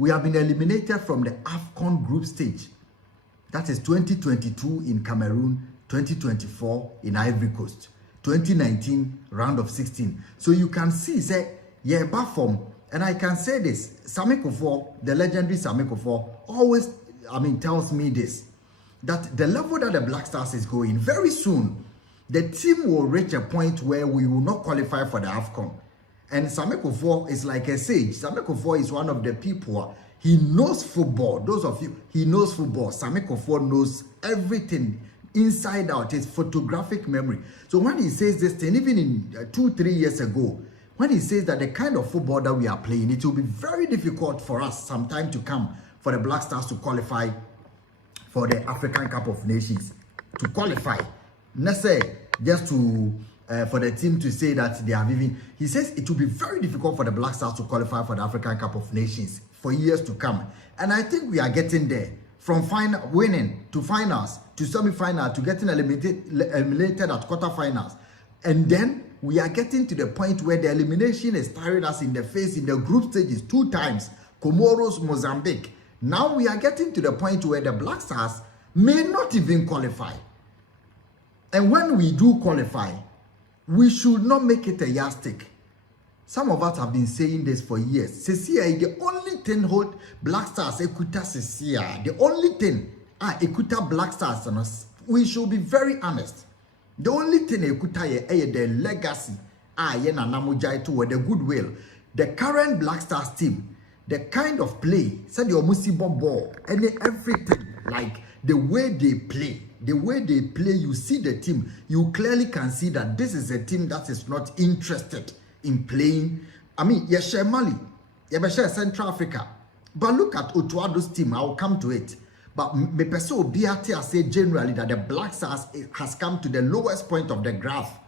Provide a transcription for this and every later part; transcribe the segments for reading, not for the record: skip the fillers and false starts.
We have been eliminated from the AFCON group stage. That is 2022 in Cameroon, 2024 in Ivory Coast, 2019 round of 16. So you can see, say, yeah, back from, and I can say this, Sammy Kufuor, the legendary Sammy Kufuor, always, tells me this, that the level that the Black Stars is going, very soon, the team will reach a point where we will not qualify for the AFCON. And Sammy Kufuor is like a sage. Sammy Kufuor is one of the people, he knows football. Those of you, he knows football. Sammy Kufuor knows everything inside out, his photographic memory. So when he says this thing, even in 2-3 years ago, when he says that the kind of football that we are playing, it will be very difficult for us some time to come for the Black Stars to qualify for the African Cup of Nations. To qualify. Let's say, just to for the team to say that they have even, he says it will be very difficult for the Black Stars to qualify for the African Cup of Nations for years to come. And I think we are getting there. From final winning to finals to semi-final to getting eliminated at quarterfinals. And then we are getting to the point where the elimination is staring us in the face in the group stages 2 times. Comoros, Mozambique. Now we are getting to the point where the Black Stars may not even qualify. And when we do qualify, we should not make it a yardstick. Some of us have been saying this for years. Cecia, the only thing hold Black Stars, Ekuta Cecia, the only thing, Ekuta Black Stars, we should be very honest. The only thing Ekuta the legacy, yena namujai to the goodwill. The current Black Stars team, the kind of play, said your musibo ball, and everything, like the way they play. The way they play, you see the team, you clearly can see that this is a team that is not interested in playing. Yes, Mali, yes, Central Africa. But look at Otuado's team, I will come to it. But me perso Biate say generally that the Black Stars has come to the lowest point of the graph.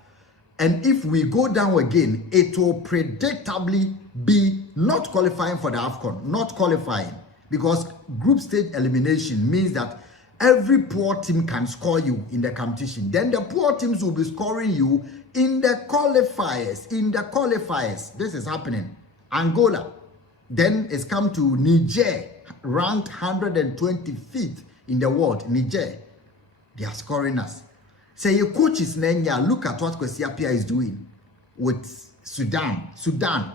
And if we go down again, it will predictably be not qualifying for the AFCON, not qualifying. Because group stage elimination means that every poor team can score you in the competition. Then the poor teams will be scoring you in the qualifiers. This is happening. Angola. Then it's come to Niger, ranked 125th in the world. Niger. They are scoring us. Say your coach is Nenya. Look at what Kwesi Appiah is doing with Sudan. Sudan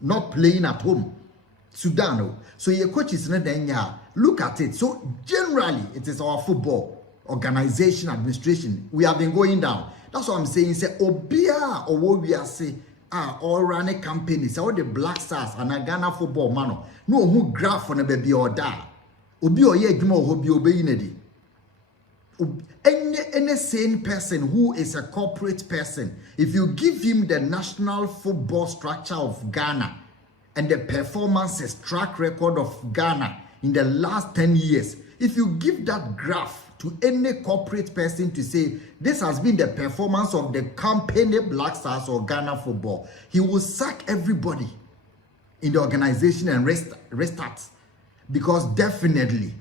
not playing at home. Sudan. So your coach is Nenya. Look at it. So generally, it is our football organization, administration. We have been going down. That's what I'm saying. Say Obia or what we are saying. All running campaigns. All the Black Stars and a Ghana football man. No who graph on a baby or da. Obi or ye gmo hobi obeyinedi. Any sane person who is a corporate person, if you give him the national football structure of Ghana and the performances track record of Ghana in the last 10 years, if you give that graph to any corporate person to say this has been the performance of the company Black Stars or Ghana football, he will sack everybody in the organization and restart, because definitely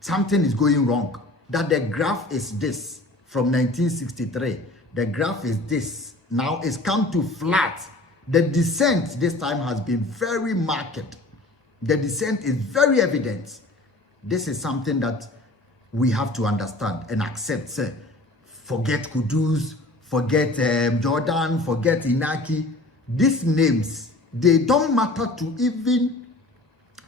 something is going wrong. That the graph is this from 1963. The graph is this. Now it's come to flat. The descent this time has been very marked. The descent is very evident. This is something that we have to understand and accept. Forget Kudus, forget Jordan, forget Inaki. These names, they don't matter to even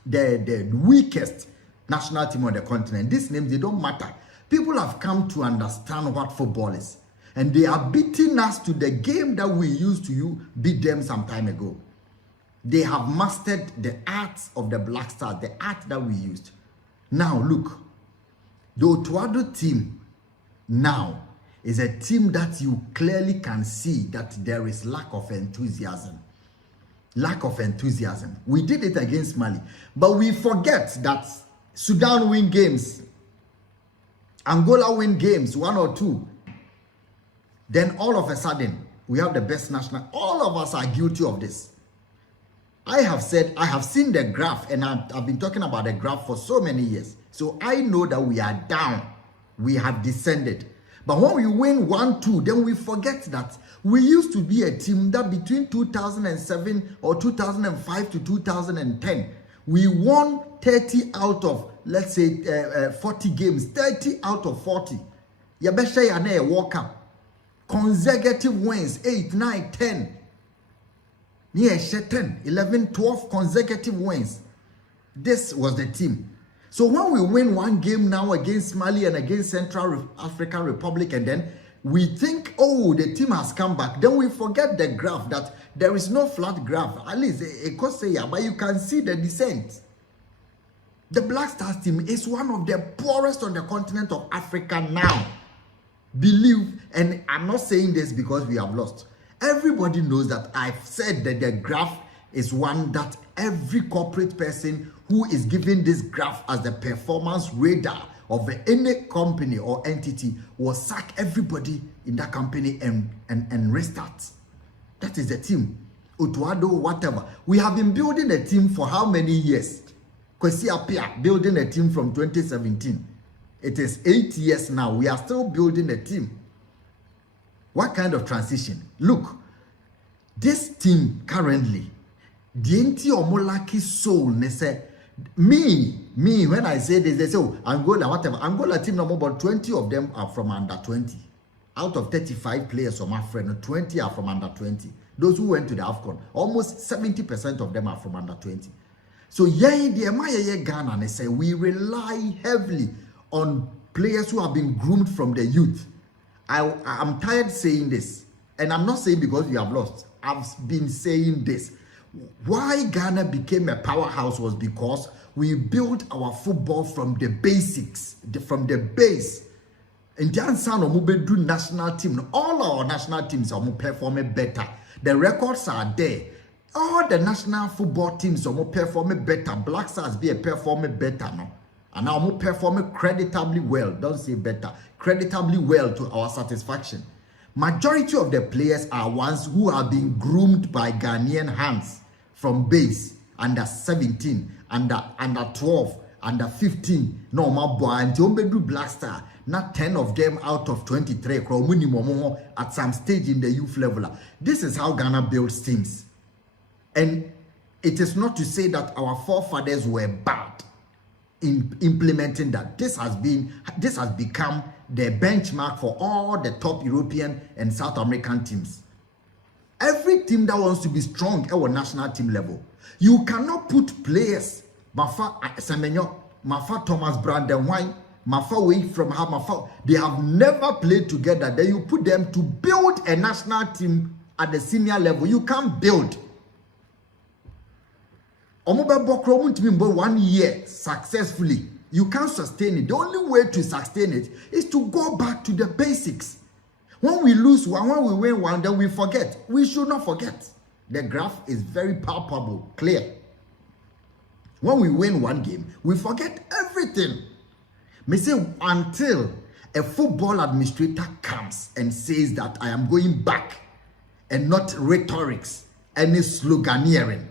the weakest national team on the continent. These names, they don't matter. People have come to understand what football is. And they are beating us to the game that we used to beat them some time ago. They have mastered the art of the Black Stars, the art that we used. Now, look. The Otuado team now is a team that you clearly can see that there is lack of enthusiasm. Lack of enthusiasm. We did it against Mali. But we forget that Sudan win games. Angola win games, 1 or 2. Then all of a sudden, we have the best national. All of us are guilty of this. I have seen the graph, and I've been talking about the graph for so many years. So I know that we are down. We have descended. But when we win 1-2, then we forget that we used to be a team that between 2007 or 2005 to 2010, We won 30 out of, let's say, 40 games. 30 out of 40. Yabesha Yane World Cup. Consecutive wins, 8, 9, 10. Yeah, 10, 11, 12 consecutive wins. This was the team. So when we win one game now against Mali and against Central African Republic, and then we think, oh, the team has come back, then we forget the graph, that there is no flat graph. At least but you can see the descent. The Black Stars team is one of the poorest on the continent of Africa now. Believe, and I'm not saying this because we have lost. Everybody knows that I've said that the graph is one that every corporate person who is giving this graph as the performance radar of any company or entity will sack everybody in that company and restart. That is the team. Utuado, whatever. We have been building a team for how many years? Kwesi Appiah building a team from 2017. It is 8 years now. We are still building a team. What kind of transition? Look, this team currently, the entire Omolaki soul, they say, me, when I say this, they say, oh, Angola, whatever. Angola team number, but 20 of them are from under 20. Out of 35 players from Africa, 20 are from under 20. Those who went to the AFCON, almost 70% of them are from under 20. So, Ghana, they say, we rely heavily on players who have been groomed from the youth. I'm tired saying this, and I'm not saying because we have lost. I've been saying this. Why Ghana became a powerhouse was because we built our football from the basics, from the base. In the national team, all our national teams are performing better. The records are there. All the national football teams are performing better. Black Stars be performing better now. And now we performing creditably well. Don't say better. Creditably well to our satisfaction. Majority of the players are ones who have been groomed by Ghanaian hands from base, under 17, under 12, under 15. No, my boy, and Jombedu Black Star, not 10 of them out of 23 at some stage in the youth level. This is how Ghana builds teams. And it is not to say that our forefathers were bad in implementing that. This has become the benchmark for all the top European and South American teams. Every team that wants to be strong at our national team level, you cannot put players, Mafa Semenyo, Mafa Thomas Brandon Wine, Mafa away from her, Mafa, they have never played together. Then you put them to build a national team at the senior level. You can't build. Omoba Bokro to be 1 year successfully. You can't sustain it. The only way to sustain it is to go back to the basics. When we lose one, when we win one, then we forget. We should not forget. The graph is very palpable, clear. When we win one game, we forget everything. Me say until a football administrator comes and says that I am going back and not rhetorics, any sloganeering.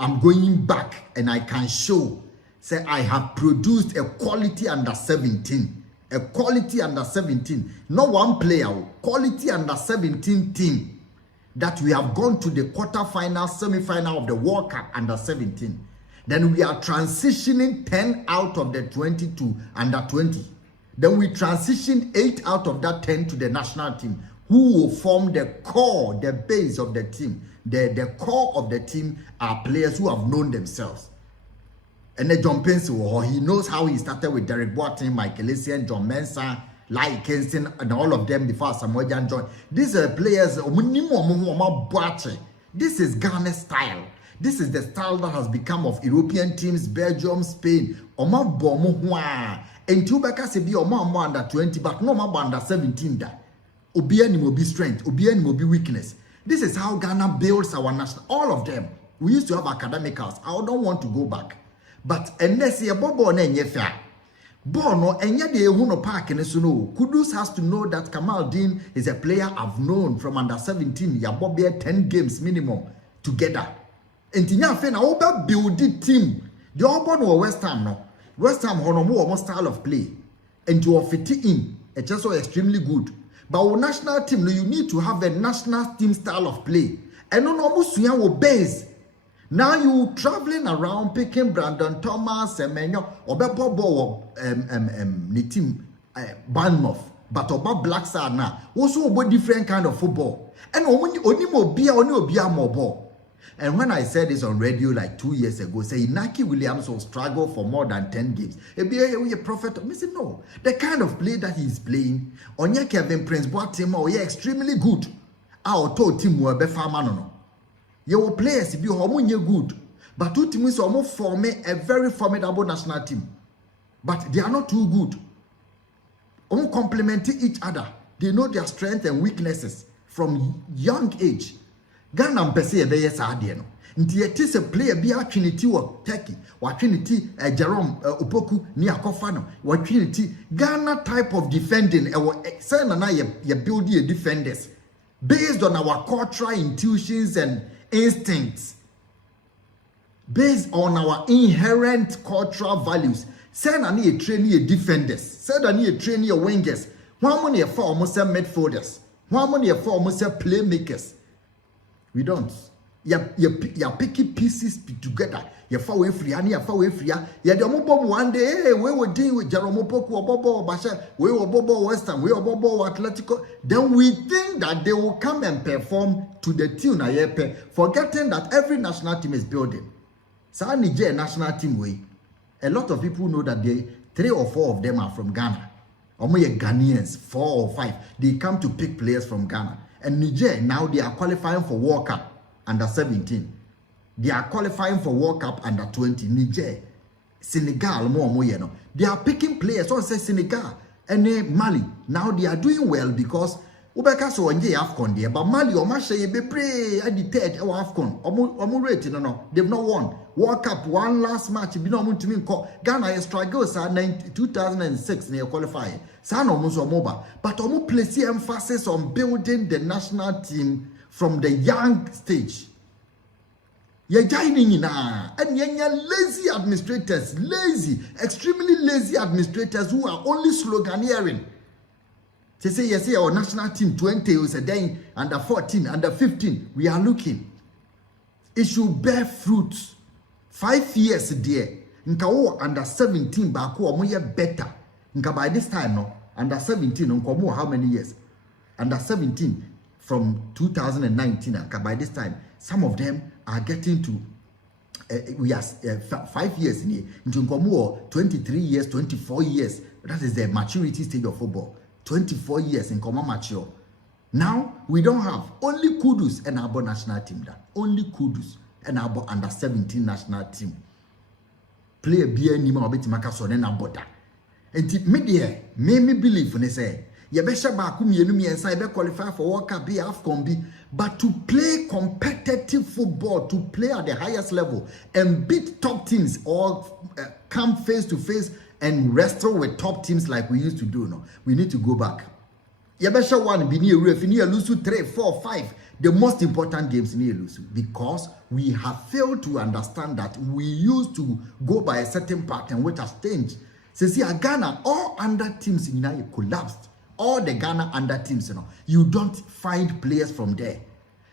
I'm going back and I can show, say I have produced a quality under 17. A quality under 17. Not one player, quality under 17 team that we have gone to the quarterfinal, semi-final of the World Cup under 17. Then we are transitioning 10 out of the 20 to under 20. Then we transition 8 out of that 10 to the national team, who will form the core, the base of the team. The core of the team are players who have known themselves. And then John Pencil, he knows how he started with Derek Boateng, Michael Essien, John Mensah, Lai Kingston, and all of them before Samuel Jan joined. These are players, this is Ghana's style. This is the style that has become of European teams, Belgium, Spain. And Tubaka se be under 20, but no more under 17. Obia ni be strength, Obia ni be weakness. This is how Ghana builds our national. All of them. We used to have academicals. I don't want to go back. But unless you bobo na enye fair. Bono enye de ehuno park ne so no. Kudus has to know that Kamal Dean is a player I've known from under 17. Ya bobe 10 games minimum together. Entinya fe na oba build the team. The obo no West Ham no. West Ham hono mo style of play. And you fit in. It's just so extremely good. But our national team, you need to have a national team style of play. And no suya wo base. Now you traveling around picking Brandon Thomas and Menyo Obebo ball the team Bournemouth, but Oba Black Star now also about different kind of football. And only more beer more ball. And when I said this on radio like 2 years ago, say Inaki Williams will struggle for more than 10 games. A prophet. I said no. The kind of play that he's playing, on your Kevin Prince Boateng, or you're extremely good. Our told team will be farmano. Your players be homonya good, but two teams are more form a very formidable national team. But they are not too good. All complementing each other. They know their strengths and weaknesses from young age. Ghana mpese ebe yes ade no nti yet is a player bi atwiniti wo Turkey wa twiniti Jerome Opoku ni akofa no wa twiniti Ghana type of defending say na ye build the defenders based on our cultural intuitions and instincts, based on our inherent cultural values. Say na ye train ye defenders, say na ye train ye wingers, one money for almost midfielders, one money for almost playmakers. We don't. You're picking pieces together. You're far away free, and you're far away free. You're the mobile one day. Hey, we will deal with Jerome Opoku or Bobo Basha. We will Bobo Western. We will Bobo Atletico. Then we think that they will come and perform to the tune of Yepe, forgetting that every national team is building. So Niger national team way. A lot of people know that 3 or 4 of them are from Ghana. Only Ghanaians, 4 or 5. They come to pick players from Ghana. And Niger, now they are qualifying for World Cup under 17. They are qualifying for World Cup under 20. Niger, Senegal, more. They are picking players. So say Senegal and Mali. Now they are doing well because Ubeka so nje AFCON there. But Mali or Masha be pray at the third or AFCON. Omu rate no. They've not won. World Cup one last match. Be no to me Ghana is struggles at 2006 near qualifying. Sano muso moba. But omu place emphasis on building the national team from the young stage. You're joining na and you're lazy administrators, extremely lazy administrators who are only sloganeering. They say, yes, our national team 20 was a day, under 14, under 15. We are looking. It should bear fruits. 5 years there. Nka under 17 back moye better. Nka by this time no under 17 nka how many years? Under 17 from 2019 nka by this time some of them are getting to we are 5 years in here. Nka 23 years, 24 years. That is the maturity stage of football. 24 years in common mature. Now we don't have only Kudus and our national team that only Kudus and our under 17 national team. Play a beer nima obeti makaso na boda. Enti media me believe when they say ye be shaba kumienu mi ensa be qualify for World Cup be AFCON be, but to play competitive football, to play at the highest level and beat top teams or come face to face and wrestle with top teams like we used to do no. We need to go back. Ye be sha one be near ref near lose 3, 4, 5 the most important games near lose because we have failed to understand that we used to go by a certain pattern which has changed. See, Ghana, all under teams in Ghana collapsed. All the Ghana under teams, you don't find players from there.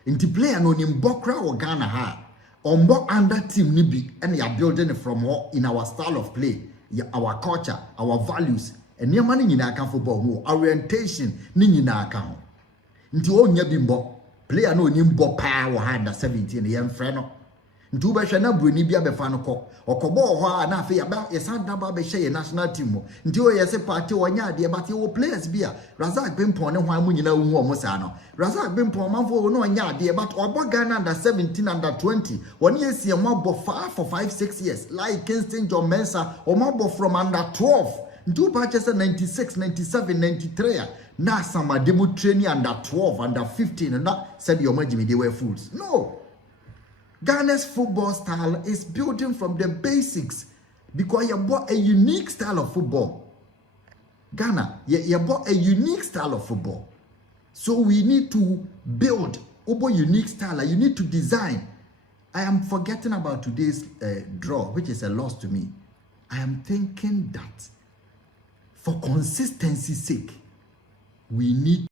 In the player no Nimbokra or Ghana ha, or more under team nibi, and you are building it from in our style of play, our culture, our values, and your money in our football, orientation, nini na account. Into all nyabimbo, player no nimbo power under 17, the young friend. Ntu ba hwe na broni bia be fa no kɔ okobo ho na afi ya ba yesanda ba be hye national team mo nti o yese party wonya ade but wo players bia Razak Bimpon ne hwan mu nyina wu o mo sa no Razak Bimpon manfo no nya ade but obo Ghana under 17 under 20 woni esi mo abo for 5-6 years like Kingston John Mensah o mo abo from under 12 ntu ba chese 96 97 93 na sama demo training under 12 under 15 na said your majimi they were fools. No, Ghana's football style is building from the basics because you bought a unique style of football. Ghana, you bought a unique style of football. So we need to build a unique style. You need to design. I am forgetting about today's draw, which is a loss to me. I am thinking that for consistency's sake, we need